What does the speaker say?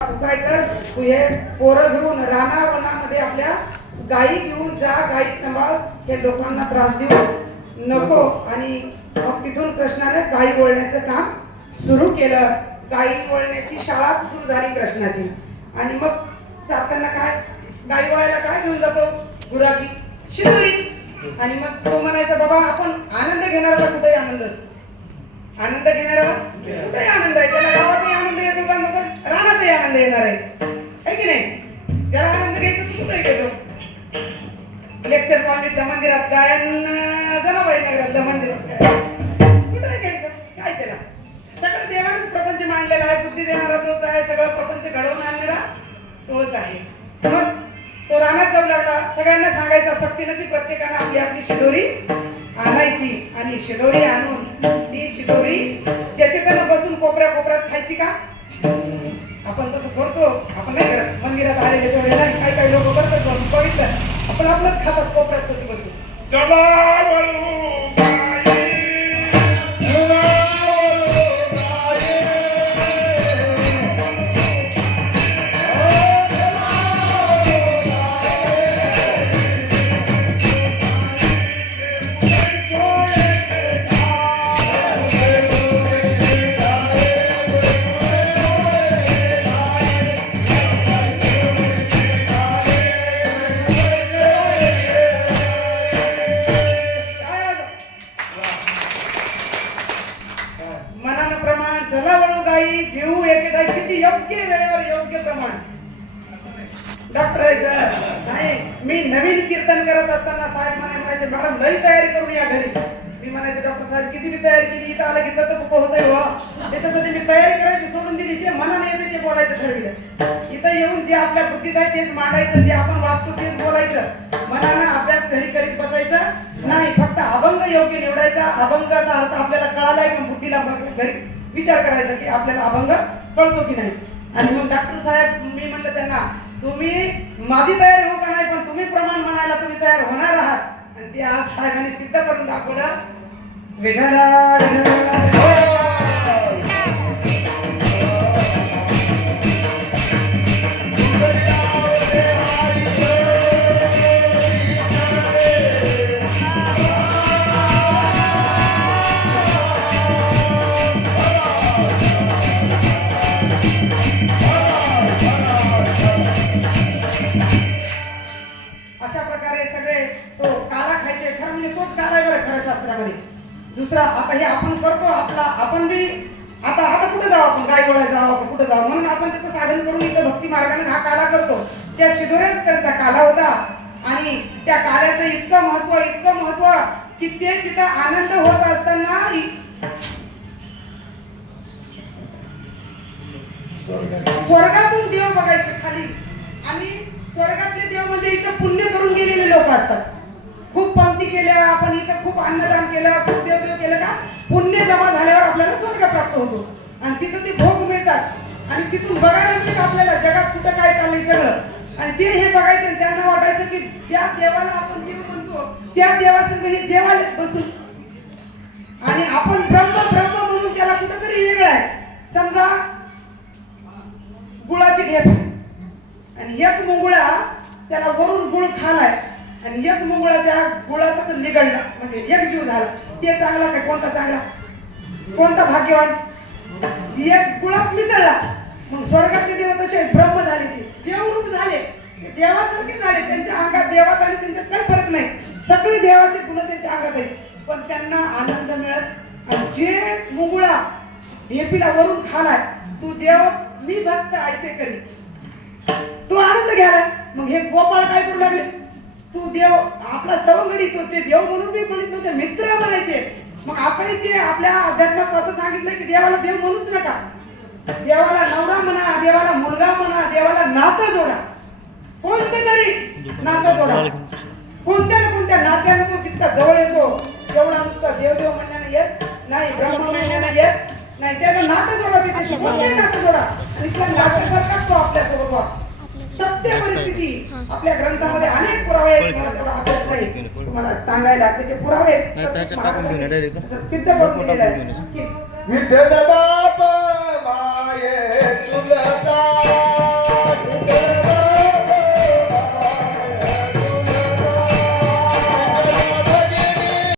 तू काय हे पोरं घेऊन राणा वनामध्ये आपल्या गायी घेऊन जा गायी सांभाळ हे लोकांना त्रास देऊ नको. आणि मग तिथून कृष्णाने गायी वळण्याचं काम सुरू केलं. गायी वळण्याची शाळा सुरू झाली कृष्णाची आणि मग जाताना काय? गायी वळायला काय घेऊन जातो? गुरागी शिदुरी. आणि मग तो म्हणायचा बाबा आपण आनंद घेणाऱ्याला कुठेही आनंद असतो. आनंद घेणाऱ्याला कुठेही आनंद आहे. त्याला गावातही आनंद मंदिरात गायन जनाबाई नगरात मंदिरात. कुठं घ्यायचं? काय त्याला? सगळं देवाने प्रपंच मांडलेला आहे बुद्धी देणारा तोच आहे सगळं प्रपंच घडवून आणणारा तोच आहे. मग तो रानात जाऊ लागला. सगळ्यांना सांगायचा सक्तीनं की प्रत्येकानं आपली आपली शिदोरी आणायची आणि शिदोरी आणून ती शिदोरी ज्याच्या त्यानं बसून कोपऱ्या कोपऱ्यात खायची का? आपण तसं करतो. आपण नाही करत. मंदिरात आलेले थोडे नाही. काही काही लोक करतात बघितलं. आपण आपलंच खातात कोपऱ्यात बसून बसून. चला आपण डॉक्टर नाही. मी नवीन कीर्तन करत असताना साहेब मला म्हणायचे मॅडम लई तयारी करून या घरी. मी म्हणायचे डॉक्टर साहेब किती मी तयारी केली इथं आलं की तर होतंय हो? त्याच्यासाठी मी तयारी करायची सोडून दिली जे मनाने येते ते बोलायचं ठरविलं. इथं येऊन जे आपल्या बुद्धीत आहे तेच मांडायचं जे आपण वागतो तेच बोलायचं. मनानं अभ्यास घरी करीत बसायचं. नाही फक्त अभंग योग्य निवडायचा. अभंगाचा अर्थ आपल्याला कळालाय पण बुद्धीला घरी विचार करायचा की आपल्याला अभंग कळतो की नाही. आणि मग डॉक्टर साहेब मी म्हणलं त्यांना तुम्ही माझी तयारी हो का नाही पण तुम्ही प्रमाण म्हणायला तुम्ही तयार होणार आहात. आणि ते आज साहेबांनी सिद्ध करून दाखवलं. विठला बरं दुसरा आता हे आपण करतो आपला आपण बी आता आता कुठे जाऊ आपण? गाय गोळा जाऊ आपण कुठे जाऊ म्हणून आपण त्याचं साधन करून इथं भक्ती मार्गाने हा काला करतो. त्या शिदोऱ्याच त्यांचा काला होता. आणि त्या काल्याचं इतकं महत्त्व इतकं महत्त्व की ते तिथं आनंद होत असताना स्वर्गातून देव बघायचे खाली. आणि स्वर्गातले देव म्हणजे इथं पुण्य करून गेलेले लोक असतात. खूप पंक्ती केल्या अन्नदान केलं खूप केलं का? पुण्य जमा झाल्यावर आपल्याला स्वर्ग प्राप्त होतो. आणि तिथं ते भोग मिळतात. आणि तिथून बघायला मिळतं आपल्याला जगात कुठं काय चाललंय सगळं. आणि ते हे बघायचं त्यांना वाटायचं की ज्या देवाला आपण देव म्हणतो त्या देवासंग हे जेवायला बसून आणि आपण ब्रह्म ब्रह्म म्हणून त्याला कुठंतरी वेगळं आहे. समजा गुळाची ढेप आहे आणि एक मुंगुळा त्याला वरून गुळ खालाय. आणि एक मुंगळा त्या गुळाचा निघडला. म्हणजे एक जीव झाला. ते चांगला काय? कोणता चांगला? कोणता भाग्यवान? एक गुळात मिसळला. मग स्वर्गातले देव तसे ब्रह्म झाले ते. देवरूप झाले. देवासारखे झाले. त्यांच्या अंगात देवात आणि त्यांच्यात काही फरक नाही. सगळे देवाचे गुण त्यांच्या अंगात आहेत. पण त्यांना आनंद मिळत आणि जे मुंगळा ढेपीला वरून खालाय तू देव मी भक्त ऐसे करी तू आनंद घ्यायला. मग हे गोपाळ काय करू लागले? तू देव आपला सवंगडी तो ते देव म्हणून बी म्हणत नव्हते मित्र म्हणायचे. मग आपण ते आपल्या अध्यात्मात असं सांगितलं की देवाला देव म्हणूच नका. देवाला नवरा म्हणा देवाला मुलगा म्हणा देवाला नातं जोडा. कोणतं तरी नातं जोडा. कोणत्या ना कोणत्या नात्यानं तो जितका जवळ येतो तेवढा नुसता देव देव म्हणण्यानं येत नाही ब्रह्म म्हणण्यानं येत नाही. त्याचं नातं जोडा त्याच्याशी कोणतंही नातं जोडा. आणि त्या नात्यासारखाच तो आपल्यासोबत वाग सत्य परिस्थिती आपल्या ग्रंथामध्ये पुरावे आहेत. अभ्यास नाही तुम्हाला सांगायला त्याचे पुरावे आहेत. सिद्ध करून दिलेलं आहे.